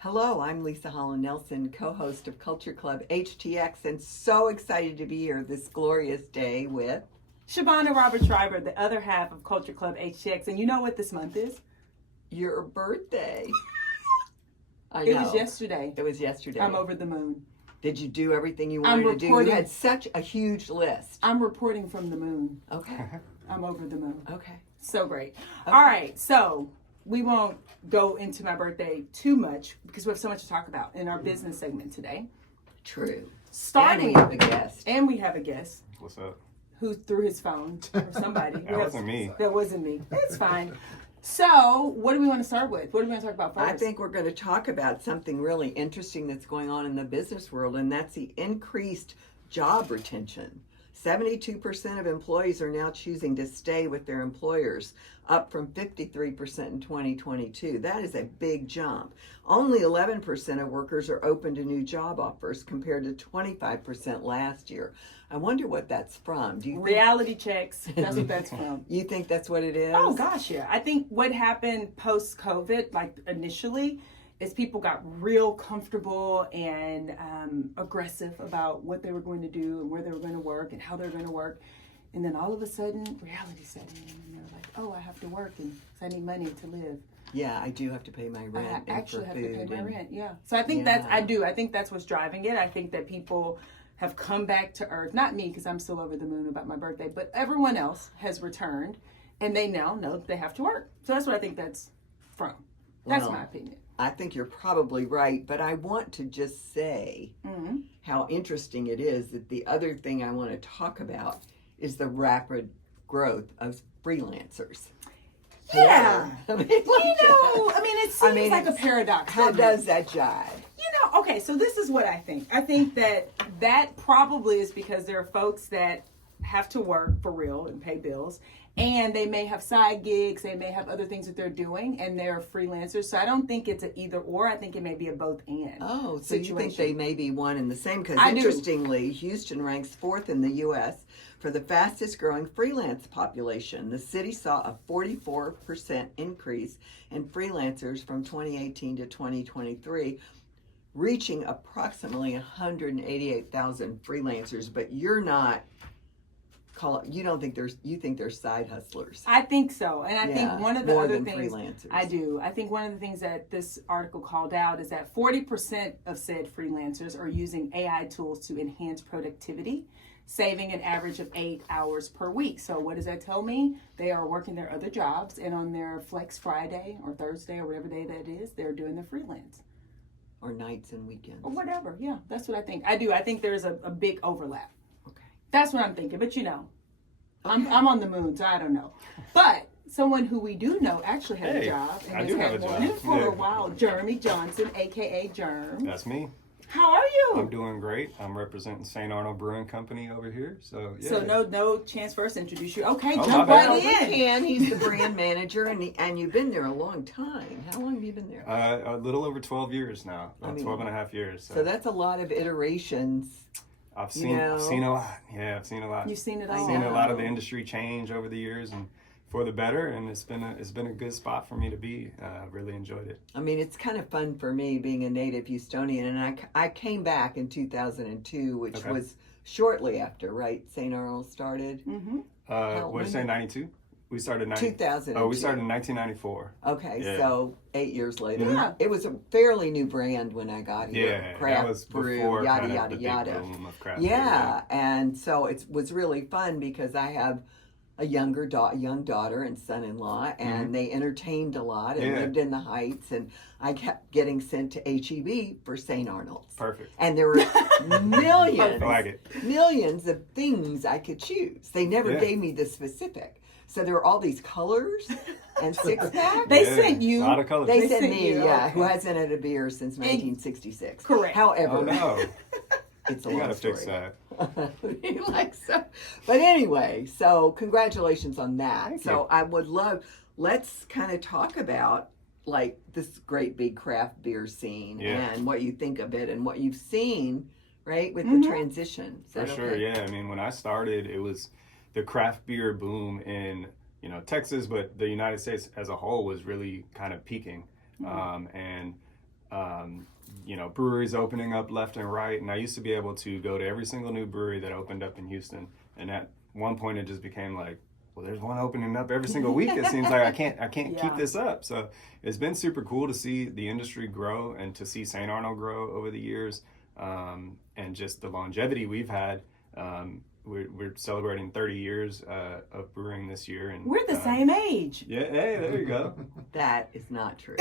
Hello, I'm Leisa Holland-Nelson, co-host of Culture Club HTX, and so excited to be here this glorious day with Shavonnah Schreiber, the other half of Culture Club HTX. And you know what this month is? your birthday. I It know. was yesterday. It was yesterday. I'm over the moon. Did you do everything you wanted to do? You had such a huge list. I'm reporting from the moon. Okay. I'm over the moon. Okay. So great. Okay. All right, so we won't go into my birthday too much because we have so much to talk about in our business segment today. True. Starting, and we have a guest. And we have a guest. What's up? Who threw his phone or somebody. That wasn't me. That wasn't me. It's fine. So, what do we want to start with? What do we want to talk about first? I think we're going to talk about something really interesting that's going on in the business world, and that's the increased job retention. 72% of employees are now choosing to stay with their employers, up from 53% in 2022. That is a big jump. Only 11% of workers are open to new job offers compared to 25% last year. I wonder what that's from. Do you reality checks? That's what that's from. You think that's what it is? Oh gosh, yeah. I think what happened post-COVID, like initially, is people got real comfortable and aggressive about what they were going to do and where they were going to work and how they were going to work. And then all of a sudden, reality set in, and they're like, oh, I have to work and I need money to live. Yeah, I do have to pay my rent. I actually have to pay my and rent, yeah. So I think I think that's what's driving it. I think that people have come back to earth. Not me, because I'm still over the moon about my birthday, but everyone else has returned and they now know they have to work. So that's what I think that's from. That's my opinion. I think you're probably right, but I want to just say how interesting it is that the other thing I want to talk about is the rapid growth of freelancers. Yeah. It seems like a paradox. How does that jive? Okay, so this is what I think. I think that probably is because there are folks that have to work for real and pay bills, and they may have side gigs, they may have other things that they're doing, and they're freelancers. So I don't think it's an either or. I think it may be a both and. Oh, so situation. You think they may be one and the same? Because I interestingly, Houston ranks 4th in the U.S. for the fastest growing freelance population. The city saw a 44% increase in freelancers from 2018 to 2023, reaching approximately 188,000 freelancers. But you're not. You think they're side hustlers. I think so. And I think one of the other things freelancers. I do. I think one of the things that this article called out is that 40% of said freelancers are using AI tools to enhance productivity, saving an average of 8 hours per week. So what does that tell me? They are working their other jobs, and on their Flex Friday or Thursday or whatever day that is, they're doing their freelance. Or nights and weekends. Or whatever. Yeah, that's what I think. I do. I think there's a big overlap. Okay. That's what I'm thinking. But I'm on the moon, so I don't know. But someone who we do know actually has a job and has had one for a while. Jeremy Johnson, aka Germ. That's me. How are you? I'm doing great. I'm representing St. Arnold Brewing Company over here. So yeah. So no chance for us to introduce you. Okay, Oh, jump my right bad. in. He's the brand manager, and you've been there a long time. How long have you been there? A little over 12 years now. 12 and a half years. So that's a lot of iterations. I've seen a lot. Yeah, I've seen a lot. You've seen it all. I've seen a lot of the industry change over the years, and for the better. And it's been a good spot for me to be. I've really enjoyed it. I mean, it's kind of fun for me being a native Houstonian, and I came back in 2002, which was shortly after, right? St. Arnold started. Mm-hmm. What did you say? 92. We started 2002. Oh, we started in 1994. Okay, yeah. So 8 years later. Yeah. It was a fairly new brand when I got here. Yeah, Craft that was brew, before yada, kind of yada, the yada. big boom of craft Yeah, and so it was really fun because I have a young daughter and son-in-law, and they entertained a lot and lived in the Heights, and I kept getting sent to HEB for St. Arnold's. Perfect. And there were millions, I like it. millions of things I could choose. They never gave me the specific. So there were all these colors and six-packs. They sent you. A lot of colors. They sent sent me, you, who hasn't had a beer since 1966. Correct. However, Oh no. it's a You long gotta story. fix that. But anyway, so congratulations on that. Thank so you. I would let's kind of talk about like this great big craft beer scene and what you think of it and what you've seen, right, with the transition. For sure, yeah. I mean, when I started, it was the craft beer boom in, Texas, but the United States as a whole was really kind of peaking. And breweries opening up left and right. And I used to be able to go to every single new brewery that opened up in Houston. And at one point it just became like, well, there's one opening up every single week. It seems like I can't keep this up. So it's been super cool to see the industry grow and to see St. Arnold grow over the years, and just the longevity we've had. We're celebrating 30 years of brewing this year, and we're the same age. Yeah, hey, there you go. That is not true.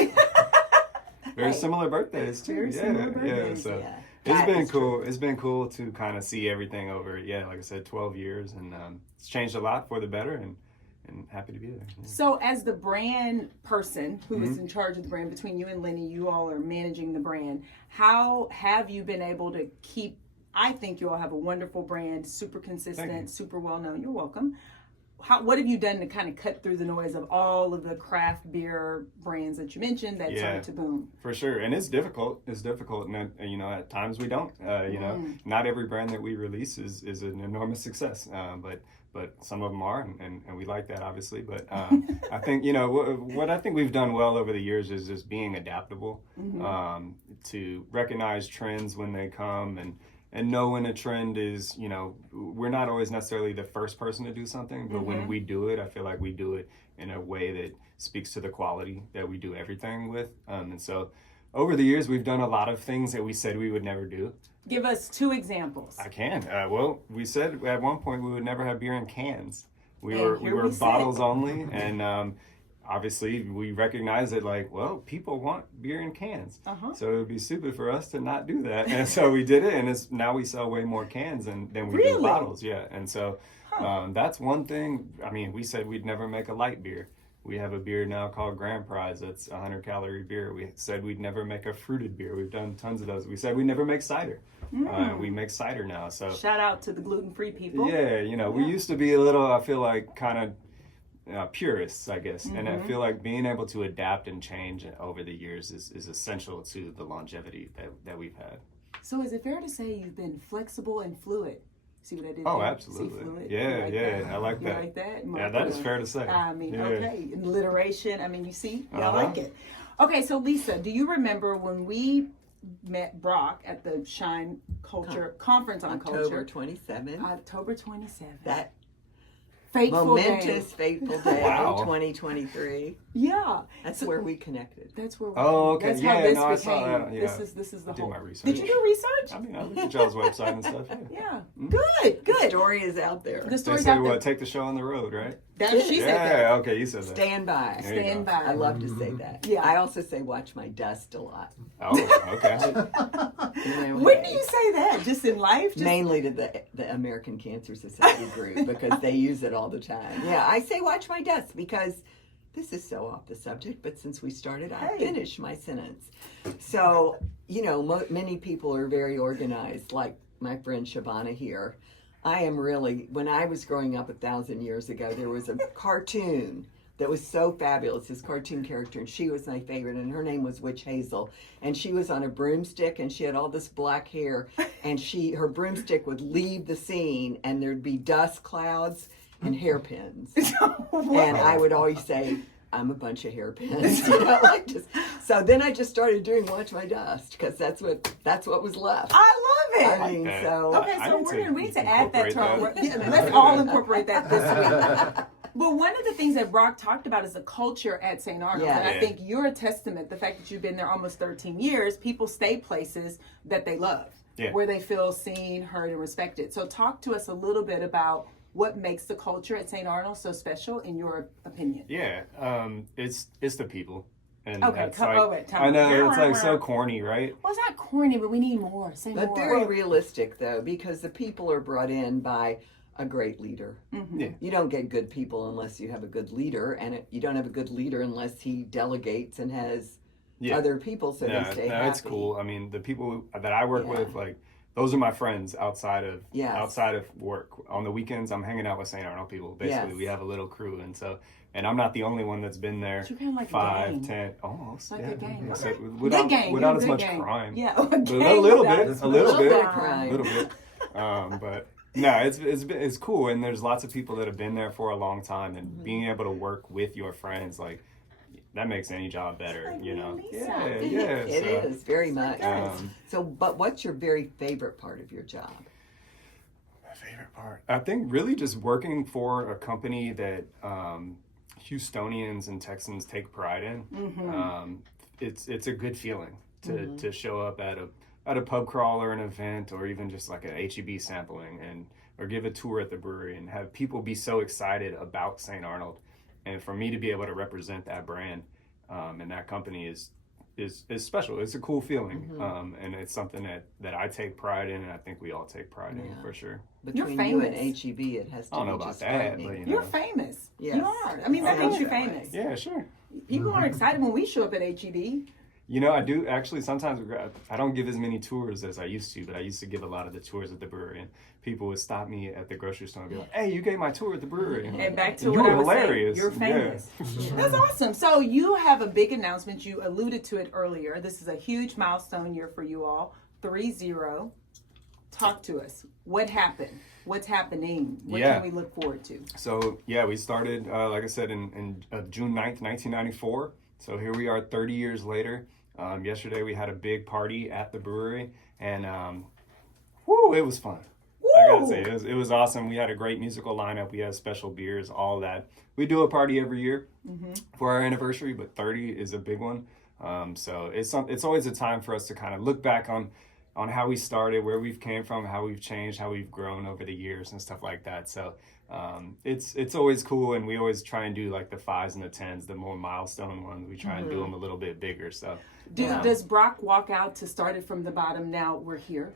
Very similar birthdays too. Very similar birthdays, So yeah. it's That been is cool. true. It's been cool to kind of see everything over. Yeah, like I said, 12 years, and it's changed a lot for the better, and happy to be there. Yeah. So as the brand person who is in charge of the brand, between you and Lenny, you all are managing the brand. How have you been able to keep, I think you all have a wonderful brand, super consistent, super well known. You're welcome. What have you done to kind of cut through the noise of all of the craft beer brands that you mentioned that started to boom? For sure. And it's difficult. And at times we don't. Not every brand that we release is an enormous success. But some of them are, and we like that, obviously. But I think, what I think we've done well over the years is just being adaptable, to recognize trends when they come, and know when a trend is, we're not always necessarily the first person to do something, but when we do it, I feel like we do it in a way that speaks to the quality that we do everything with. And so over the years, we've done a lot of things that we said we would never do. Give us 2 examples. I can. Well, we said at one point we would never have beer in cans. We And were bottles only, and obviously we recognize that, like, well, people want beer in cans, so it would be stupid for us to not do that. And so we did it, and now we sell way more cans than we do bottles. Yeah, and so that's one thing. I mean, we said we'd never make a light beer. We have a beer now called Grand Prize. That's a 100-calorie beer. We said we'd never make a fruited beer. We've done tons of those. We said we'd never make cider. We make cider now. So shout out to the gluten-free people. Yeah, we used to be a little, I feel like, kind of purists, I guess. And I feel like being able to adapt and change over the years is essential to the longevity that we've had. So is it fair to say you've been flexible and fluid? See what I did Oh, there? absolutely. See, fluid? Yeah, That? I like You that. like that? Yeah, that is fair to say. I mean, Yeah. okay. Alliteration. I mean, you see? I like it. Okay, so Leisa, do you remember when we met Brock at the Shine Culture Conference on October Culture? 27th. October 27th. That fateful momentous, day. fateful day, Wow. 2023. Yeah. That's where we connected. That's where we Oh, okay. That's yeah, how this no, I became. saw that. Yeah. This is the I did whole. my research. Did you do research? I mean, I looked at y'all's website and stuff. Yeah. Mm-hmm. Good. The Good. story is out there. The They story's say out there. what? Take the show on the road, right? She said that. Yeah. Okay, you said that. Stand by. There you Stand go. by. I love to say that. Yeah. I also say watch my dust a lot. Oh, okay. When do you say that? Just in life? Just Mainly to the American Cancer Society group because they use it all the time. Yeah, I say watch my dust because this is so off the subject, but since we started, I finished my sentence. So, many people are very organized, like my friend Shavonnah here. I am really, when I was growing up 1,000 years ago, there was a cartoon that was so fabulous, this cartoon character, and she was my favorite, and her name was Witch Hazel, and she was on a broomstick, and she had all this black hair, and her broomstick would leave the scene, and there'd be dust clouds and hairpins, and I would always say, I'm a bunch of hairpins, so then I just started doing Watch My Dust, because that's what was left. I love it. I mean, Okay. so... Okay, so we need to add that to our. incorporate Yeah, let's all incorporate that this week. But one of the things that Brock talked about is the culture at St. Arnold. Yeah. And I think you're a testament, the fact that you've been there almost 13 years, people stay places that they love, where they feel seen, heard, and respected. So talk to us a little bit about what makes the culture at St. Arnold so special, in your opinion. Yeah, it's the people. And Okay, that's come like, over it. Tell I me. know, it's like so corny, right? Well, it's not corny, but we need more. Say But more. very realistic, though, because the people are brought in by a great leader. Mm-hmm. Yeah. You don't get good people unless you have a good leader, and you don't have a good leader unless he delegates and has other people so they stay happy. It's cool. I mean, the people that I work with, like, those are my friends outside of work. On the weekends, I'm hanging out with St. Arnold people. Basically, we have a little crew, and I'm not the only one that's been there. You're kind of like 5, a gang. 10, almost. Like a gang. So, Good gang. without You're as a much good gang. crime. Yeah, A little bit. of crime. A little bit. But no, it's cool, and there's lots of people that have been there for a long time, and being able to work with your friends, like that makes any job better, Like you know. Leisa. Yeah, It so, is very much. Um, So, but what's your very favorite part of your job? My favorite part, I think, really just working for a company that Houstonians and Texans take pride in. It's a good feeling to show up at a pub crawl or an event, or even just like an HEB sampling, or give a tour at the brewery and have people be so excited about St. Arnold, and for me to be able to represent that brand and that company is special. It's a cool feeling, and it's something that I take pride in, and I think we all take pride in for sure. Between You're you and famous. HEB, it has to I don't be know about just that, frightening. but you know. You're famous. Yes. You are. I mean, that I makes feel you that way. famous. Yeah, sure. People are excited when we show up at HEB. You know, I do actually sometimes I don't give as many tours as I used to, but I used to give a lot of the tours at the brewery, and people would stop me at the grocery store and be like, "Hey, you gave my tour at the brewery." And back to you what were I was hilarious. saying, you're famous. That's awesome. So you have a big announcement. You alluded to it earlier. This is a huge milestone year for you all. 3-0. Talk to us. What happened? What's happening? What can we look forward to? So, we started, like I said, in June 9th, 1994. So here we are 30 years later. Yesterday we had a big party at the brewery, and it was fun. I gotta say, it was awesome. We had a great musical lineup. We had special beers, all that. We do a party every year for our anniversary, but 30 is a big one. So it's always a time for us to kind of look back on how we started, where we've came from, how we've changed, how we've grown over the years and stuff like that. So it's always cool, and we always try and do like the 5s and the 10s, the more milestone ones. We try and do them a little bit bigger. So Does Brock walk out to start it from the bottom? Now we're here.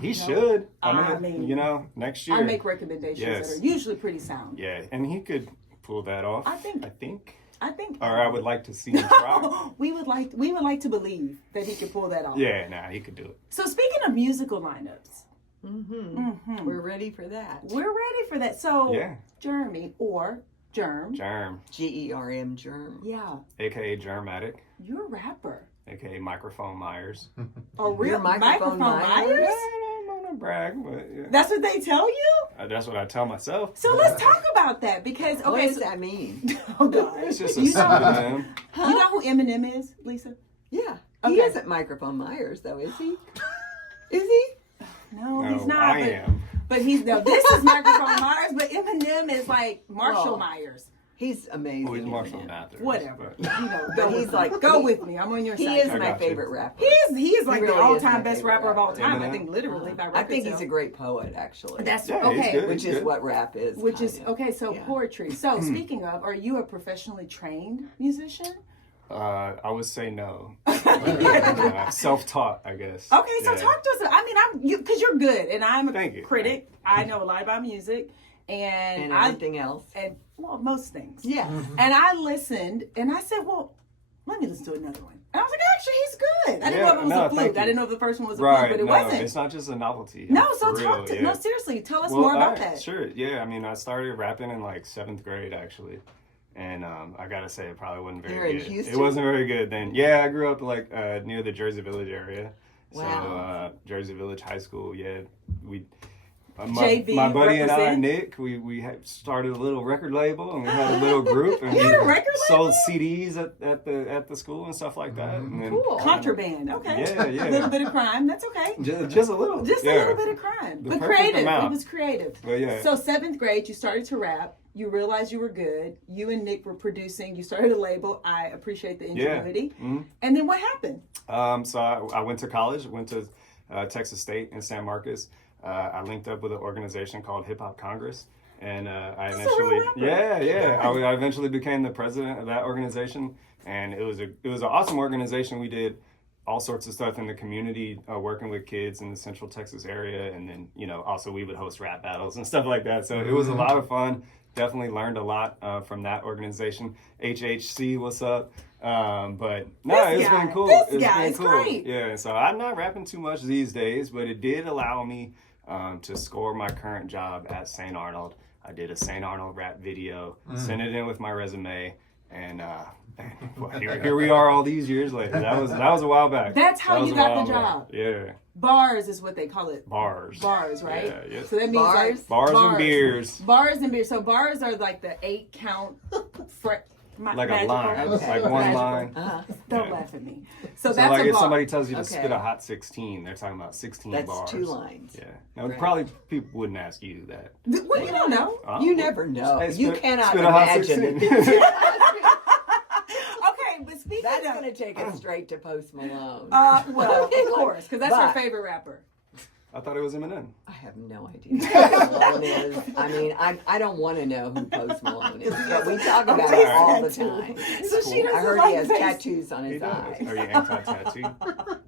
he should. I mean, next year. I make recommendations that are usually pretty sound. Yeah, and he could pull that off. I think. Or I would like to see him try. we would like to believe that he could pull that off. Yeah, he could do it. So speaking of musical lineups, We're ready for that. we're ready for that. So Jeremy or Germ. Germ, GERM, germ. Yeah, aka Germatic, you're a rapper. aka Microphone Myers. A real You're Microphone Myers? I don't want to brag, but yeah. That's what they tell you? That's what I tell myself. So let's talk about that because What okay, does that mean? oh God. It's just a You know- synonym. You know who Eminem is, Lisa? Yeah. He Okay. isn't Microphone Myers, though, is he? Is he? No, No, he's not. I am. But he's no. This is Microphone Myers, but Eminem is like Marshall Well, Myers. He's amazing. Who is Marshall man. Mathers? Whatever. but- You know, But go he's with like- me. Go he- with me. I'm on your He side. is I my got you. favorite rapper. He is like really the is all-time my best favorite rapper of all rapper. time. I Eminem? think literally by record I think he's sales. a great poet, actually. That's Yeah, he's okay. good. Which He's is good. what rap is. Which is kind of. okay. So Yeah. poetry. So speaking of, are you a professionally trained musician? I would say no. Self-taught, I guess. Okay, so Yeah. talk to us. I mean, because you're good, and I'm a Thank you. critic. I know a lot about music, and And I everything else. and well, most things. Yeah. And I listened, and I said, well, let me listen to another one. And I was like, actually, he's good. I didn't Yeah, know if it was no, a fluke. thank I you. didn't know if the first one was a Right, fluke, but it no, wasn't. it's not just a novelty. No, so For talk real, to yeah. no, seriously, tell us Well, more about all right, that. Sure, yeah. I mean, I started rapping in like 7th grade, actually. And I gotta say, it probably wasn't very Here in good. Houston? It wasn't very good then. Yeah, I grew up like near the Jersey Village area. Wow. So Jersey Village High School, yeah. We JV my buddy and I, represent. Nick, we had started a little record label, and we had a little group, and You we had a record sold label? CDs at the school and stuff like that. And then, Cool. Contraband, okay. Yeah. A little bit of crime, that's okay. Just a little. Just yeah. a little bit of crime. The But perfect creative. amount. It was creative. But yeah. So 7th grade, you started to rap. You realized you were good. You and Nick were producing. You started a label. I appreciate the ingenuity. Mm-hmm. And then what happened? So I went to college, went to Texas State in San Marcos. I linked up with an organization called Hip Hop Congress, and I That's a eventually, real rapper. I eventually became the president of that organization, and it was an awesome organization. We did all sorts of stuff in the community, working with kids in the Central Texas area, and then also we would host rap battles and stuff like that. So it was a lot of fun. Definitely learned a lot from that organization. HHC, what's up? But no, This it's guy- been cool. this It's guy been is cool. great. Yeah, so I'm not rapping too much these days, but it did allow me to score my current job at St. Arnold. I did a St. Arnold rap video, sent it in with my resume, and well, here we are all these years later. That was a while back. That's how That was you a got while the back. job. Yeah, Bars is what they call it. bars. Bars, right? Yeah, yeah. So that means Bars? like Bars and beers. Bars and beers. So bars are like the 8-count like a magical. line, Okay. like one Magical. line. Don't Yeah. laugh at me. So So that's like a if bar. somebody tells you to Okay. spit a hot 16, they're talking about 16 That's bars. 2 lines. Yeah. Now, Right. probably people wouldn't ask you that. Well, you don't know. Oh. You never know. Hey, You spit- cannot spit a hot imagine. 16. Okay, but speaking That's of, going to take us straight to Post Malone. well, of course, because that's her But- favorite rapper. I thought it was Eminem. I have no idea who Post Malone is. I mean, I don't want to know who Post Malone is, but we talk about it all the time. So she doesn't I heard like he has face. tattoos on He his does. eyes. Are you anti-tattoo?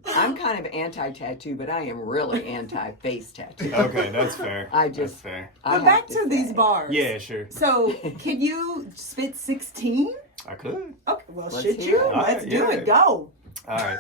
I'm kind of anti-tattoo, but I am really anti-face tattoo. Okay, that's fair. I just- That's fair. I But have back to these say. bars. Yeah, sure. So, can you spit 16? I could. Okay, well, Let's should hear you? it. Let's do Yeah. it. Go. All right.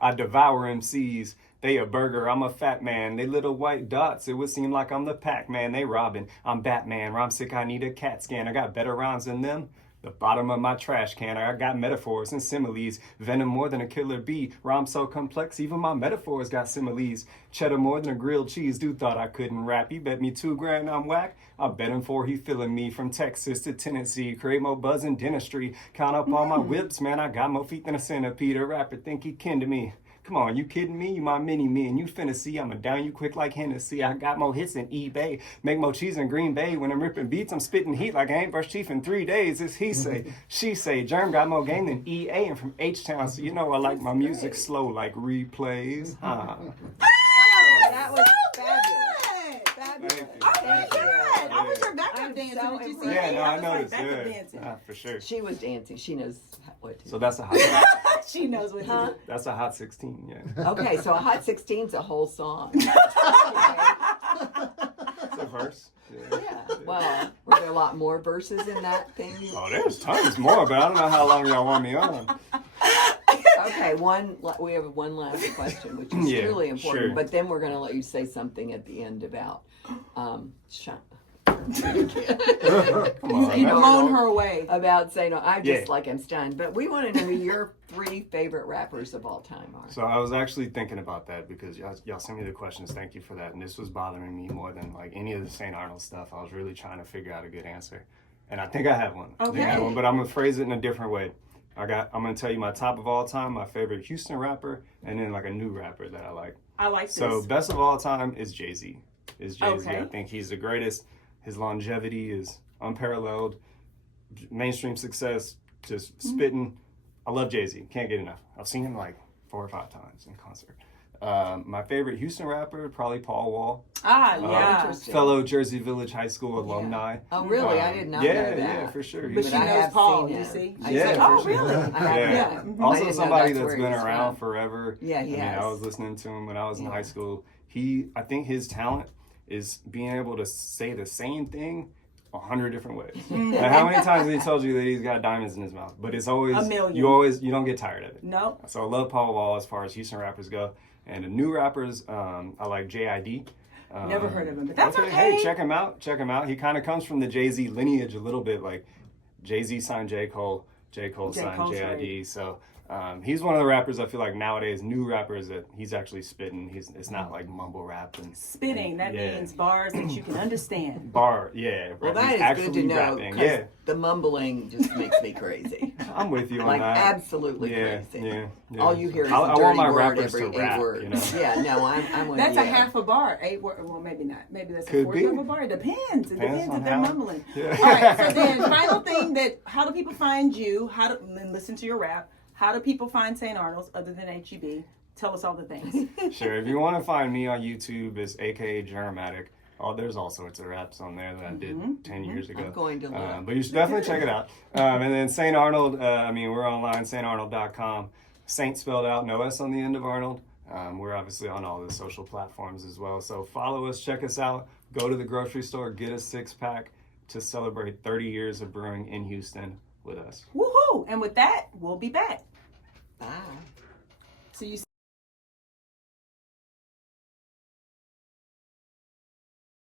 I devour MCs. They a burger, I'm a fat man. They little white dots, it would seem like I'm the Pac-Man. They robbing, I'm Batman. Rhyme sick, I need a CAT scan. I got better rhymes than them. The bottom of my trash can. I got metaphors and similes. Venom more than a killer bee. Rhyme so complex, even my metaphors got similes. Cheddar more than a grilled cheese. Dude thought I couldn't rap. He bet me $2,000 I'm whack. I bet him 4 he feeling me. From Texas to Tennessee. Create more buzz in dentistry. Count up all my whips, man. I got more feet than a centipede. A rapper think he kin to me. Come on, you kidding me? You my mini-me and you finna see I'ma down you quick like Hennessy. I got more hits than eBay. Make more cheese in Green Bay. When I'm ripping beats, I'm spitting heat like I ain't brushed teeth in 3 days. It's he say, she say. Germ got more game than EA and from H-Town. So you know I like my music slow like replays. That was fabulous. Fabulous. Thank you. Oh my Thank you. God! I was your I'm backup dancer. so Did you see impressed. Yeah, me? no, I was like noticed. backup Yeah, dancing. for sure. She was dancing. She knows what to do. So that's a hot. She knows what to do. That's a hot 16. Yeah. Okay, so a hot 16's a whole song. It's a verse. Yeah. Yeah. Well, were there a lot more verses in that thing? Oh, there's tons more, but I don't know how long y'all want me on. Okay, we have one last question, which is Yeah, really important. sure. But then we're going to let you say something at the end about Come on. You man. blown her away. about saying, I just Yeah. like I'm stunned. But we want to know who your 3 favorite rappers of all time are. So I was actually thinking about that because y'all sent me the questions. Thank you for that. And this was bothering me more than like any of the St. Arnold stuff. I was really trying to figure out a good answer. And I think I have one. I think I have Okay. one, but I'm going to phrase it in a different way. I'm going to tell you my top of all time, my favorite Houston rapper, and then like a new rapper that I like. I like this. So best of all time is Jay-Z. Okay. I think he's the greatest. His longevity is unparalleled. Mainstream success, just spitting. I love Jay-Z. Can't get enough. I've seen him like 4 or 5 times in concert. My favorite Houston rapper, probably Paul Wall. yeah. Interesting. Fellow Jersey Village High School alumni. Oh, really? I did not yeah, know that. Yeah, for sure. But He's she I knows have Paul, seen you him. see? I Yeah, said, for Oh, sure. really? I have, Yeah. Yeah. I Also didn't know somebody that's that's where been he's around from. forever. Yeah, he I mean, has. I was listening to him when I was in Yeah. high school. I think his talent is being able to say the same thing 100 different ways. Mm-hmm. Like, how many times has he told you that he's got diamonds in his mouth? But it's always A million. you don't get tired of it. No. So I love Paul Wall as far as Houston rappers go. And the new rappers, I like JID. Never heard of him, but that's okay. Hey, check him out. Check him out. He kind of comes from the Jay-Z lineage a little bit. Like Jay-Z signed J. Cole. J. Cole J. signed Cole's JID. great. So he's one of the rappers I feel like nowadays, new rappers that he's actually spitting. It's not like mumble rap and Spitting, that yeah. means bars that you can understand. bar. Yeah, Well, he's that is actually good to know. rapping. 'Cause Yeah, the mumbling just makes me crazy. I'm with you on Like that. absolutely Yeah, crazy. yeah. All you hear is I a dirty want my word rappers every to 8 rap, words. you know? Yeah, no, I'm with That's you. a half a bar. 8 word. Well, maybe not. Maybe that's a Could fourth be. of a bar. It depends. It depends on if they're how- mumbling. Yeah. All right. So then, final thing how do people find you? And listen to your rap? How do people find St. Arnold's other than HEB? Tell us all the things. Sure. If you want to find me on YouTube, it's AKA Germatic. Oh, there's all sorts of raps on there that I did 10 years ago. I'm going to look. But you should definitely check it out. And then St. Arnold, we're online, saintarnold.com. Saint spelled out, no S on the end of Arnold. We're obviously on all the social platforms as well. So follow us, check us out. Go to the grocery store, get a 6-pack to celebrate 30 years of brewing in Houston with us. Woohoo! And with that, we'll be back. Bye. So you